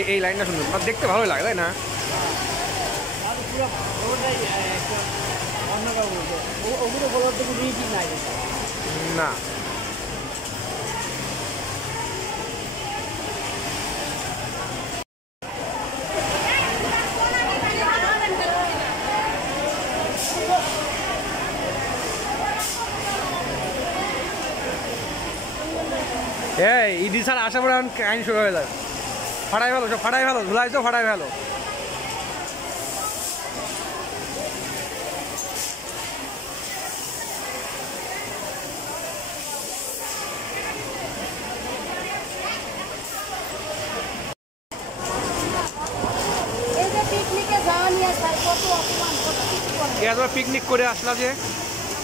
এই লাইনটা সুন্দর, আর দেখতে ভালো লাগে তাই না? না এই ইডি স্যার আসা পরে এখন কাহিনী শুরু হয়ে যাবে। ফাটাই ভালো, সব ফাটাই ভালো, ধুলাই তো ফাটাই ভালো। পিকনিক করে আসলা যে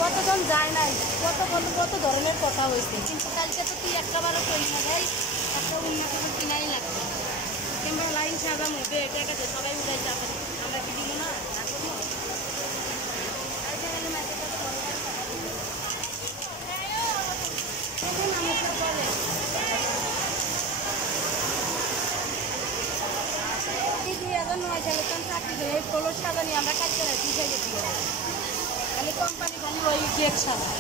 কতজন যায় নাই, কত ধরনের কথা হয়েছে, কিন্তু কালকে তো তুই একটা বারো করি না ভাই, একটা উন্নত কিনাই লাগবে। কিংবা লাইন সাজানো হবে, এটা একটা সবাই উঠাই যাবে, আমরা কি দিব না করবো। কলস সাজানি আমরা কাজ করে আমি কোম্পানি খালি ওই কেক সাজা